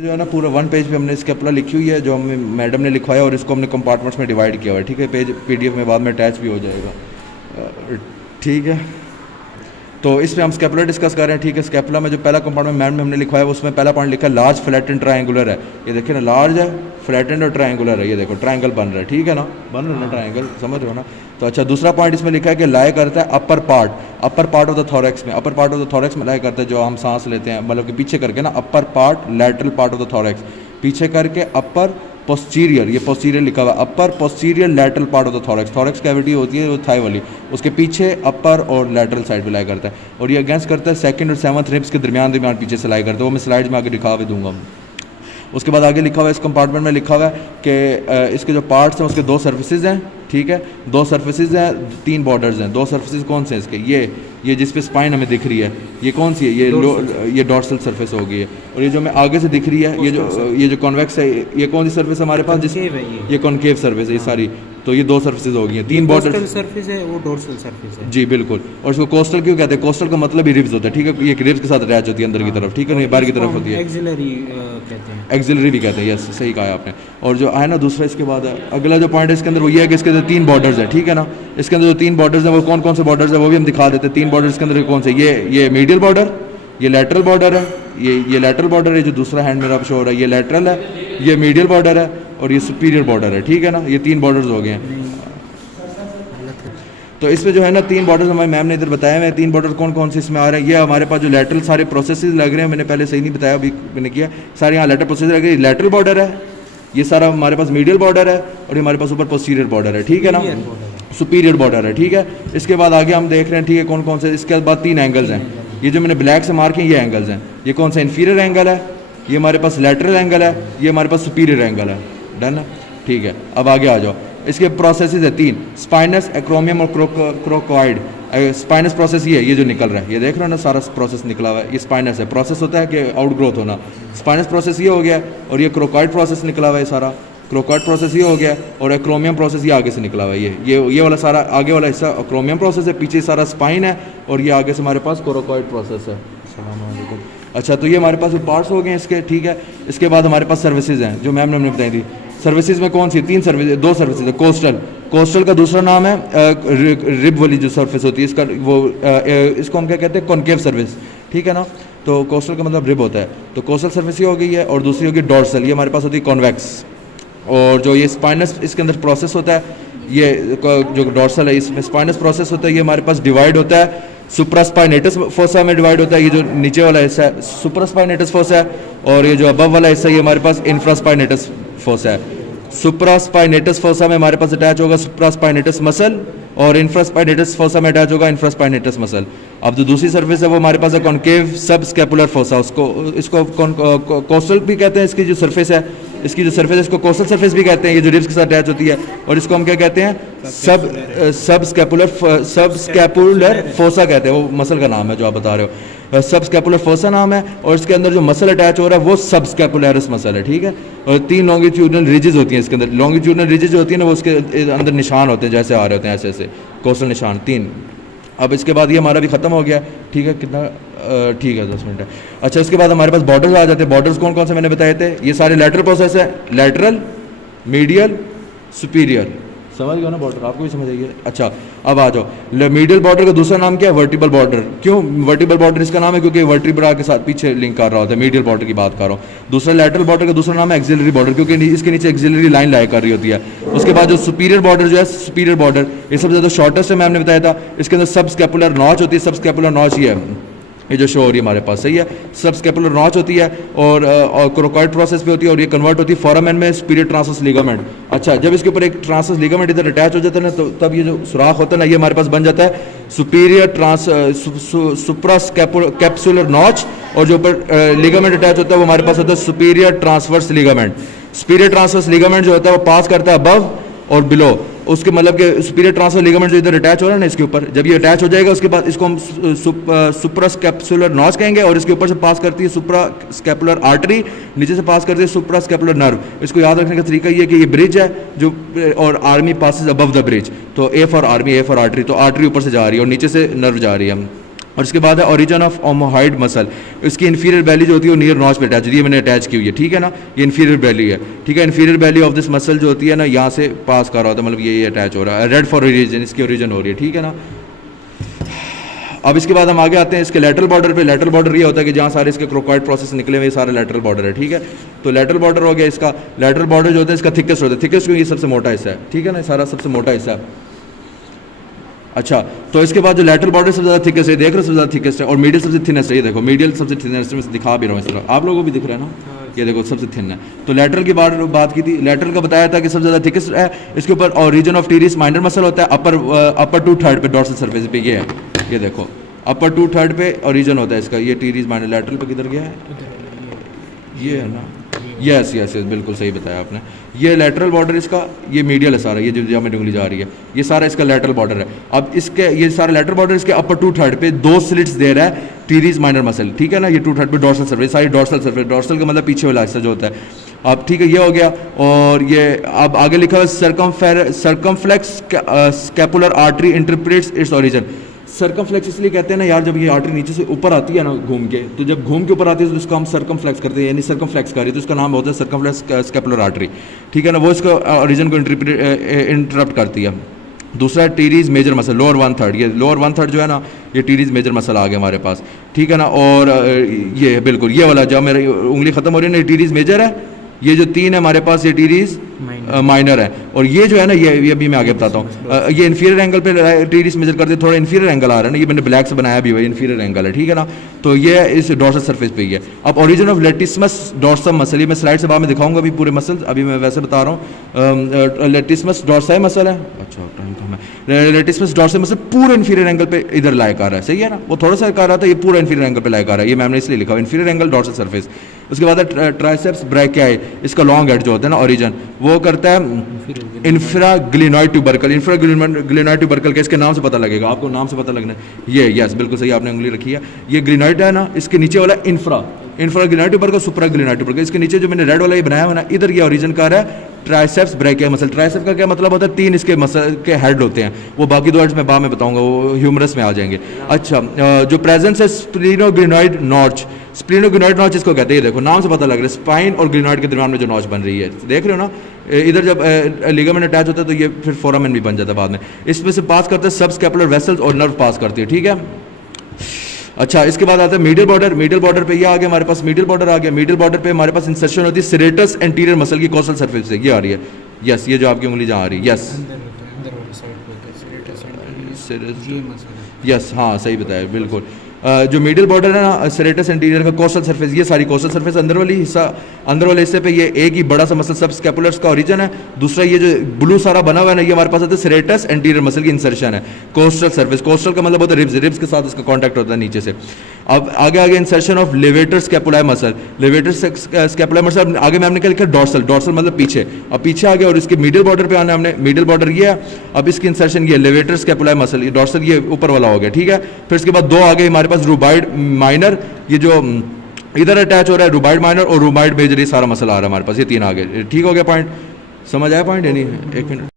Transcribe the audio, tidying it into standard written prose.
जो है ना पूरा 1 पेज पे हमने स्केपुला लिखी हुई है, जो हमें मैडम ने लिखवाया और इसको हमने कंपार्टमेंट्स में डिवाइड किया हुआ है। ठीक है, पेज पीडीएफ में बाद में अटैच भी हो जाएगा। ठीक है, तो इस पे हम स्केपुला डिस्कस कर रहे हैं। ठीक है, स्केपुला में जो पहला कंपार्टमेंट मैम ने हमने लिखवाया है उसमें पहला पॉइंट लिखा है लार्ज फ्लैटेंड ट्रायंगुलर है। ये देखिए ना, लार्ज है, फ्लैटेंड और ट्रायंगुलर है। ये देखो ट्रायंगल बन रहा है। ठीक है ना, बन रहा है ना ट्रायंगल, समझ रहे हो ना। तो अच्छा, दूसरा पॉइंट इसमें लिखा है कि लाई करता है upper part of the thorax में। Upper part of the thorax में लाई करता है, जो हम सांस लेते हैं, मतलब कि पीछे करके ना, upper part lateral part of the thorax, पीछे करके अपर पोस्टीरियर, ये पोस्टीरियर लिखा हुआ है, upper posterior lateral part of the thorax. Thorax cavity होती है वो थाई वाली, उसके पीछे अपर और लैटरल साइड पे लाई करता है। और ये अगेंस्ट करता है सेकंड और 7th रिब्स के दरमियान पीछे से लाई करता है। वो मैं स्लाइड्स में आगे दिखा भी दूंगा। उसके बाद आगे लिखा हुआ है, इस कंपार्टमेंट में लिखा हुआ है कि इसके जो पार्ट्स हैं उसके 2 सर्फेसिज हैं। ठीक है, 2 सर्फेसिज हैं, 3 बॉर्डर्स हैं। 2 सर्फेसिज कौन से हैं इसके? ये जिस पे स्पाइन हमें दिख रही है, ये कौन सी है? ये डॉर्सल सरफेस हो गई है। और ये जो मैं आगे से दिख रही है, ये जो कॉन्वेक्स है, ये कौन सी सरफेस हमारे पास? ये कॉन्केव सरफेस है ये सारी। तो ये 2 सर्फेसेज हो गई हैं, 3 बॉर्डर सरफेस है, वो डोर्सल सरफेस है। जी बिल्कुल। और इसको कोस्टल क्यों कहते हैं? कोस्टल का मतलब ही रिब्स होता है। ठीक है, ये रिब्स के साथ अटैच होती है अंदर की तरफ। ठीक है ना, ये बाहर की तरफ होती है, एक्सिलरी कहते हैं। एक्सिलरी भी कहते हैं, यस सही कहा आपने। और जो है ना दूसरा, इसके बाद अगला जो पॉइंट है इसके अंदर वो ये है कि इसके अंदर 3 बॉर्डर्स हैं। ठीक है ना, इसके अंदर जो 3 बॉर्डर्स हैं वो कौन कौन से बॉर्डर्स हैं वो भी हम दिखा देते हैं। 3 बॉर्डर्स के अंदर कौन से? ये मीडियल बॉर्डर, ये लैटरल बॉर्डर है, ये लैटरल बॉर्डर है, जो दूसरा हैंड मेरा शो हो रहा है ये लैटरल है, ये मीडियल बॉर्डर है और ये सुपीरियर बॉर्डर है। ठीक है ना, ये 3 बॉर्डर्स हो गए हैं। तो इसमें जो है ना 3 बॉर्डर्स हमारे मैम ने इधर बताया हुए हैं। 3 बॉर्डर कौन कौन से इसमें आ रहे हैं? ये हमारे पास जो लैटरल सारे प्रोसेसेस लग रहे हैं, मैंने पहले सही नहीं बताया, अभी मैंने किया, सारे यहाँ लैटरल प्रोसेस लग रहे हैं। लैटरल बॉर्डर है, ये सारा हमारे पास मीडियल बॉर्डर है और ये हमारे पास ऊपर पोस्टीरियर बॉर्डर है। ठीक है ना, सुपीरियर बॉर्डर है। ठीक है, इसके बाद आगे हम देख रहे हैं, ठीक है, कौन कौन से। इसके बाद 3 एंगल्स हैं, ये जो मैंने ब्लैक से मार्क किए ये एंगल्स हैं। ये कौन सा? इन्फीरियर एंगल है, ये हमारे पास लैटरल एंगल है, ये हमारे पास सुपीरियर एंगल है। डन है, ठीक है। अब आगे आ जाओ, इसके प्रोसेसेस है 3, स्पाइनस, एक्रोमियम और क्रोकोइड। स्पाइनस प्रोसेस ये जो निकल रहा है, ये देख रहे हो ना, सारा प्रोसेस निकला हुआ है, ये स्पाइनस है। प्रोसेस होता है कि आउट ग्रोथ होना, स्पाइनस प्रोसेस ये हो गया। और ये क्रोकोइड प्रोसेस निकला हुआ है सारा, क्रोकोइड प्रोसेस ये हो गया। और एक्रोमियम प्रोसेस ये आगे से निकला हुआ है, ये वाला सारा आगे वाला हिस्सा एक्रोमियम प्रोसेस है, पीछे सारा स्पाइन है और ये आगे से हमारे पास क्रोकोइड प्रोसेस है। अच्छा, तो ये हमारे पास पार्ट्स हो गए इसके। ठीक है, इसके बाद हमारे पास सर्विसेज हैं जो मैम ने हमने बताई थी। सर्विसेज में कौन सी? 2 सर्विसेज है। कोस्टल का दूसरा नाम है रिब वाली जो सर्फेस होती है इसका, इसको हम क्या कहते हैं? Concave service. ठीक है ना, तो कोस्टल का मतलब रिब होता है। तो कोस्टल सर्फेस ये हो गई है और दूसरी होगी डॉर्सल, ये हमारे पास होती है कॉन्वेक्स। और जो ये स्पाइनस इसके अंदर प्रोसेस होता है, ये जो डॉर्सल है इसमें स्पाइनस प्रोसेस होता है, ये हमारे पास डिवाइड होता है सुप्रास्पाइनेटस फोसा में डिवाइड होता है। ये जो नीचे वाला हिस्सा है सुप्रास्पाइनेटस फोसा है और ये जो अबव वाला हिस्सा ये हमारे पास इंफ्रास्पाइनेटस फोसा है। सुप्रास्पाइनेटस फोसा में हमारे पास अटैच होगा सुप्रास्पाइनेटस मसल और इंफ्रास्पाइनेटस फोसा में अटैच होगा इंफ्रास्पाइनेटस मसल। अब जो दूसरी सर्फेस है वो हमारे पास है कॉन्केव सब स्कैपुलर फोसा, इसको कोस्टल भी कहते हैं। इसकी जो सर्फेस है, इसको कोस्टल सर्फेस भी कहते हैं, ये जो रिब्स के साथ अटैच होती है। और इसको हम क्या कहते हैं? सब स्कैपुलर फोसा कहते हैं, वो मसल का नाम है जो आप बता रहे हो। सब स्कैपुलर फोसा नाम है और इसके अंदर जो मसल अटैच हो रहा है वो सब स्कैपुलरिस मसल है। ठीक है, और 3 लॉन्गिट्यूडनल रिजेस होती हैं इसके अंदर। लॉन्गिट्यूडनल रिजेस जो होती है ना, वो उसके अंदर निशान होते हैं, जैसे आ रहे होते हैं ऐसे कोस्टल निशान 3। अब इसके बाद ये हमारा भी खत्म हो गया। ठीक है, कितना ठीक है 10 मिनट है। अच्छा, उसके बाद हमारे पास बॉर्डर्स आ जाते हैं। बॉर्डर्स कौन कौन से मैंने बताए थे? ये सारे लैटरल प्रोसेस है, लैटरल, मीडियल, सुपीरियर। समझ गए ना बॉर्डर? आपको भी समझ आइए। अच्छा, अब आ जाओ, मीडियल बॉर्डर का दूसरा नाम क्या है? Vertebral border. क्यों वर्टिबल बॉर्डर इसका नाम है? क्योंकि वर्टिब्रा के साथ पीछे लिंक कर रहा होता है, मीडियल बॉर्डर की बात कर रहा हूँ। दूसरा लैटरल बॉर्डर का दूसरा नाम है एक्सिलरी बॉर्डर, क्योंकि इसके नीचे एक्सिलरी लाइन लाया कर रही होती है। उसके बाद जो सुपीरियर बॉर्डर जो है, सुपीरियर बॉर्डर ये सबसे ज़्यादा शॉर्टेस्ट है, मैम ने बताया था। इसके अंदर सब स्कैपुलर नॉच होती है, सब स्कैपुलर नॉच ही है, ये जो शो हो रही है हमारे पास, सही है। सब स्कैपुलर नॉच होती है और क्रोकोइड प्रोसेस पे होती है और ये कन्वर्ट होती है फोरामेन में सुपीरियर ट्रांसवर्स लिगामेंट। अच्छा, जब इसके ऊपर एक ट्रांसवर्स लिगामेंट इधर अटैच हो जाता है ना, तो तब ये जो सुराख होता है ना, ये हमारे पास बन जाता है सुपीरियर सुप्रा कैप्सुलर नॉच। और जो ऊपर लिगामेंट अटैच होता है वो हमारे पास होता है superior transverse ligament. Superior transverse ligament जो होता है वो पास करता है अबव और बिलो, उसके मतलब कि सुपीरियर ट्रांसफर लिगामेंट जो इधर अटैच हो रहा है ना इसके ऊपर, जब ये अटैच हो जाएगा उसके बाद इसको हम सुप्रा स्कैपुलर नॉच कहेंगे। और इसके ऊपर से पास करती है सुप्रा स्कैपुलर आर्टरी, नीचे से पास करती है सुप्रा स्कैपुलर नर्व। इसको याद रखने का तरीका ये है कि ये ब्रिज है जो, और army passes above the bridge, तो A for army, A for artery, तो आर्टरी ऊपर से जा रही है और नीचे से नर्व जा रही है। और इसके बाद है ओरिजिन ऑफ ओमोहाइड मसल, इसकी इन्फीरियर बैली जो होती है वो नियर नॉच पे अटैच होती है, मैंने अटैच की हुई है, ठीक है ना, ये इन्फीरियर बैली है, ठीक है। Inferior belly of this muscle जो होती है ना यहाँ से पास कर रहा होता है, मतलब ये अटैच हो रहा है, रेड फॉर ओरिजिन, इसकी ओरिजिन हो रही है, ठीक है ना। अब इसके बाद हम आगे आते हैं इसके लेटरल बॉर्डर पे। लेटरल बॉर्डर ये होता है कि जहाँ सारे इसके क्रोकॉइड प्रोसेस निकले हुए सारा लेटरल बॉर्डर है, ठीक है। तो लेटरल बॉर्डर हो गया इसका, लेटरल बॉर्डर जो होता है इसका थिकेस्ट होता है, थिकेस्ट क्योंकि ये सबसे मोटा हिस्सा है, ठीक है ना, सारा सबसे मोटा हिस्सा है। अच्छा, तो इसके बाद जो लेटरल बॉर्डर सबसे ज़्यादा थिकेस्ट है, देख रहे हो सबसे ज़्यादा थिकेस्ट है, और मीडियल सबसे थिनेस्ट है, ये देखो मीडियल सबसे थिनेस्ट में दिखा भी रहा हूँ इस तरह, आप लोगों को भी दिख रहा है ना, ये देखो सबसे थिन है। तो लेटरल की बात की थी, लेटरल का बताया था कि सबसे ज़्यादा थिकेस्ट है, इसके ऊपर और region of teres minor muscle होता है, अपर 2/3 पे डॉर्सल सरफेस पे ये है, ये देखो अपर 2/3 पे ओरिजिन होता है इसका, ये टीरीज माइनर। लेटरल पे किधर गया है, ये है ना, यस यस यस बिल्कुल सही बताया आपने। ये लेटरल बॉर्डर इसका, ये मीडियल है सारा, ये जो जहाँ में उंगली जा रही है ये सारा इसका लेटरल बॉर्डर है। अब इसके ये सारा लेटरल बॉर्डर इसके अपर 2/3 पे 2 स्लिट्स दे रहा है टीरीज माइनर मसल, ठीक है ना, ये 2/3 पे डॉर्सल सरफेस, सारी डॉर्सल सरफेस, डॉर्सल का मतलब पीछे वाला हिस्सा जो होता है। अब ठीक है, ये हो गया, और ये अब आगे लिखा हुआ circumflex scapular artery interprets its origin. Circumflex इसलिए कहते हैं ना यार, जब ये आर्टरी नीचे से ऊपर आती है ना घूम के, तो जब घूम के ऊपर आती है तो इसको हम सर्कमफ्लेक्स करते हैं, यानी सर्कमफ्लेक्स कर रही है, तो इसका नाम होता है सर्कमफ्लेक्स स्कैपुलर आर्टरी, ठीक है ना, वो इसका ओरिजिन को इंटरप्ट करती है। दूसरा है टीरीज मेजर मसल, लोअर 1/3, ये लोअर 1/3 जो है ना ये टीरीज मेजर मसल आ गया हमारे पास, ठीक है ना। और ये बिल्कुल ये वाला जब मेरी उंगली खत्म हो रही है ना, ये टीरीज मेजर है, ये जो 3 है हमारे पास ये टीरीज माइनर है, और ये जो है ना ये अभी मैं आगे बताता हूँ। ये इन्फीरियर एंगल पे टीरीज मेजर करते हैं, थोड़ा इन्फीरियर एंगल आ रहा है ना, ये मैंने ब्लैक से बनाया भी हुआ, इन्फीरियर एंगल है, ठीक है ना। तो ये इस डॉर्सल सरफेस पे ही है। अब ओरिजिन ऑफ लेटिस्मस डॉर्सम मसल, ये मैं स्लाइड से बाद में दिखाऊंगा अभी पूरे मसल, अभी मैं वैसे बता रहा हूँ। लेटिस्मस डॉर्साई मसल है, अच्छा टाइम कम है, लेटिस्मस डॉर्साई मसल पूरे इन्फीरियर एंगल पे इधर लायक आ रहा है, सही है ना, वो थोड़ा सा कर रहा था, ये पूरा इन्फीरियर एंगल पे लायक आ रहा है, ये मैंने इसलिए लिखा इन्फीरियर एंगल डॉर्सल सरफेस। उसके बाद है ट्राइसेप्स ब्रैकियाई, इसका लॉन्ग हेड जो होता है ना ओरिजिन, वो करता है इंफ्राग्लिनॉइड ट्यूबरकल, इंफ्राग्लिनॉइड ट्यूबरकल के इसके नाम से पता लगेगा, आपको नाम से पता लगना है, ये यस बिल्कुल सही आपने उंगली रखी है, ये ग्लिनॉइड है ना, इसके नीचे वाला इंफ्राग्लिनॉइड ट्यूबरकल, सुप्राग्लिनॉइड ट्यूबरकल, इसके नीचे जो मैंने रेड वाला ये बनाया हुआ ना, इधर ये ओरिजिन का है ट्राइसेप्स ब्रैकिया मसल। ट्राइसेप का क्या मतलब होता है, 3 इसके मसल के हेड होते हैं, वो बाकी 2 हेड्स मैं बाद में बताऊंगा, वो ह्यूमरस में आ जाएंगे। अच्छा, जो प्रेजेंस है स्प्लीनोग्लिनॉइड नॉच, स्प्लीनोग्लिनॉइड नॉच इसको कहते हैं, देखो नाम से पता लग रहा है, स्पाइन और ग्लिनॉइड के दरमियान में जो नॉच बन रही है, देख रहे हो ना, इधर जब लिगामेंट अटैच होता है तो ये फिर फोरामेन भी बन जाता है बाद में, इसमें से पास करते हैं सब स्कैपुलर वेसल्स और नर्व पास करती है, ठीक है। अच्छा, इसके बाद आता है मीडियल बॉर्डर, मीडियल बॉर्डर पे ये आ गया हमारे पास, मीडियल बॉर्डर आ गया, मीडियल बॉर्डर पे हमारे पास इंसर्शन होती है सेरेटस एंटीरियर मसल की कोस्टल सरफेस से, ये आ रही है, यस ये जो आपकी उंगली जहाँ आ रही है, यस यस हाँ सही बताया बिल्कुल। जो मिडिल बॉर्डर है ना सेरेटस एंटीरियर का कोस्टल सरफेस, ये सारी कोस्टल सरफेस अंदर वाली हिस्सा, अंदर वाले हिस्से पे ये एक ही बड़ा सा मसल सब स्कैपुलर्स का ओरिजिन है। दूसरा ये जो ब्लू सारा बना हुआ है ना, ये हमारे पास आता है सेरेटस एंटीरियर मसल की इंसर्शन है। कोस्टल सरफेस, कोस्टल का मतलब होता है रिब्स, रिब्स के साथ इसका कॉन्टैक्ट होता है नीचे से। अब आगे insertion of levator scapulae muscle, levator scapulae muscle आगे में हमने क्या लिखा डॉर्सल, डॉर्सल मतलब पीछे, अब पीछे आ गया और इसके मिडिल बॉर्डर पे आना हमने, मिडिल बॉर्डर ये है, अब इसकी इंसर्शन ये लेवेटर स्कैपुलाई मसल, ये डॉर्सल ये ऊपर वाला हो गया, ठीक है। फिर इसके बाद दो आगे हमारे पास रूबाइड माइनर, ये जो इधर अटैच हो रहा है रूबाइड माइनर और रूबाइड मेजर, ये सारा मसल आ रहा है हमारे पास, ये तीन आ गए, ठीक हो गया पॉइंट, समझ आया पॉइंट या नहीं? एक मिनट,